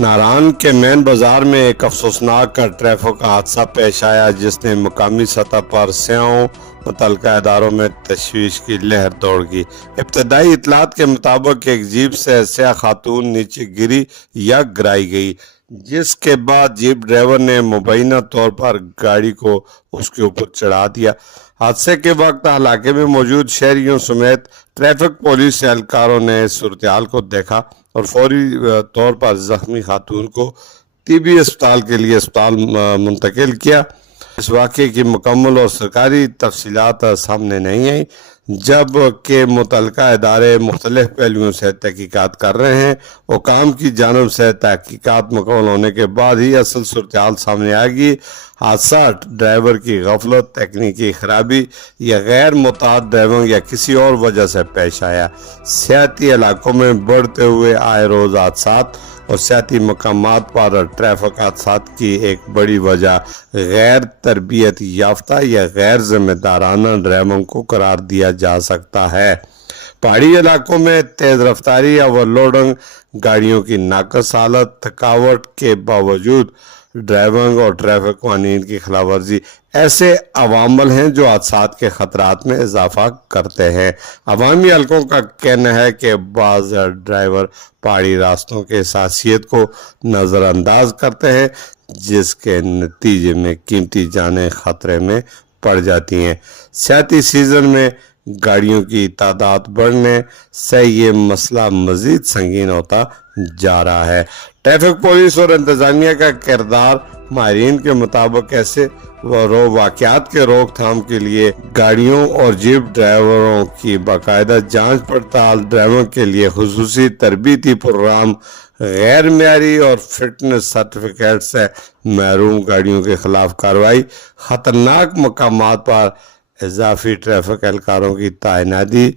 ناران کے مین بازار میں ایک افسوسناک ٹریفک حادثہ پیش آیا جس نے مقامی سطح پر سیاحوں متعلقہ اداروں میں تشویش کی لہر دوڑ گئی۔ ابتدائی اطلاعات کے مطابق ایک جیپ سے سیاح خاتون نیچے گری یا گرائی گئی، جس کے بعد جیپ ڈرائیور نے مبینہ طور پر گاڑی کو اس کے اوپر چڑھا دیا۔ حادثے کے وقت علاقے میں موجود شہریوں سمیت ٹریفک پولیس اہلکاروں نے اس صورتحال کو دیکھا اور فوری طور پر زخمی خاتون کو طبی اسپتال کے لیے اسپتال منتقل کیا۔ اس واقعے کی مکمل اور سرکاری تفصیلات سامنے نہیں آئیں، جب کہ متعلقہ ادارے مختلف پہلوؤں سے تحقیقات کر رہے ہیں۔ حکام کی جانب سے تحقیقات مکمل ہونے کے بعد ہی اصل صورتحال سامنے آئے گی۔ حادثہ ڈرائیور کی غفلت، تکنیکی خرابی یا غیر متعدد ڈرائیونگ یا کسی اور وجہ سے پیش آیا۔ سیاحتی علاقوں میں بڑھتے ہوئے آئے روز حادثات اور سیاحتی مقامات پر ٹریفک حادثات کی ایک بڑی وجہ غیر تربیت یافتہ یا غیر ذمہ دارانہ ڈرائیونگ کو قرار دیا جا سکتا ہے۔ پہاڑی علاقوں میں تیز رفتاری، اوور لوڈنگ، گاڑیوں کی ناقص حالت، تھکاوٹ کے باوجود ڈرائیونگ اور ٹریفک قوانین کی خلاف ورزی ایسے عوامل ہیں جو حادثات کے خطرات میں اضافہ کرتے ہیں۔ عوامی حلقوں کا کہنا ہے کہ بعض ڈرائیور پہاڑی راستوں کے حساسیت کو نظر انداز کرتے ہیں، جس کے نتیجے میں قیمتی جانیں خطرے میں پڑ جاتی ہیں۔ سیاحتی سیزن میں گاڑیوں کی تعداد بڑھنے سے یہ مسئلہ مزید سنگین ہوتا جا رہا ہے۔ ٹریفک پولیس اور انتظامیہ کا کردار ماہرین کے مطابق ایسے واقعات کے روک تھام کے لیے گاڑیوں اور جیپ ڈرائیوروں کی باقاعدہ جانچ پڑتال، ڈرائیوروں کے لیے خصوصی تربیتی پروگرام، غیر معیاری اور فٹنس سرٹیفکیٹ سے محروم گاڑیوں کے خلاف کارروائی، خطرناک مقامات پر اضافی ٹریفک اہلکاروں کی تعیناتی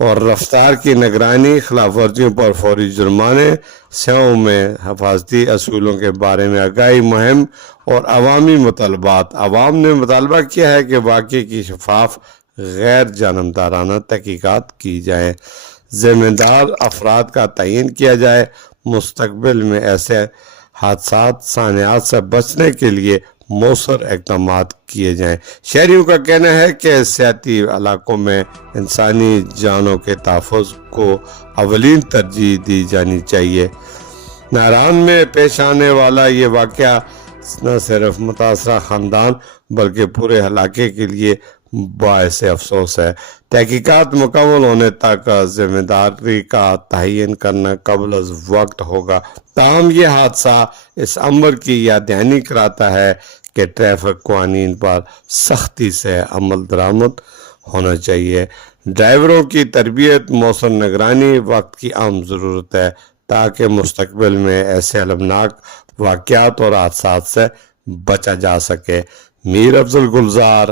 اور رفتار کی نگرانی، خلاف ورزیوں پر فوری جرمانے، سیاحوں میں حفاظتی اصولوں کے بارے میں آگاہی مہم اور عوامی مطالبات۔ عوام نے مطالبہ کیا ہے کہ واقعے کی شفاف، غیر جانبدارانہ تحقیقات کی جائیں، ذمہ دار افراد کا تعین کیا جائے، مستقبل میں ایسے حادثات سانحات سے بچنے کے لیے مؤثر اقدامات کیے جائیں۔ شہریوں کا کہنا ہے کہ سیاحتی علاقوں میں انسانی جانوں کے تحفظ کو اولین ترجیح دی جانی چاہیے۔ ناران میں پیش آنے والا یہ واقعہ نہ صرف متاثرہ خاندان بلکہ پورے علاقے کے لیے باعث افسوس ہے۔ تحقیقات مکمل ہونے تک ذمہ داری کا تعین کرنا قبل از وقت ہوگا۔ تاہم یہ حادثہ اس امر کی یاد دہانی کراتا ہے کہ ٹریفک قوانین پر سختی سے عمل درآمد ہونا چاہیے۔ ڈرائیوروں کی تربیت، مؤثر نگرانی وقت کی اہم ضرورت ہے تاکہ مستقبل میں ایسے المناک واقعات اور حادثات سے بچا جا سکے۔ میر افضل گلزار،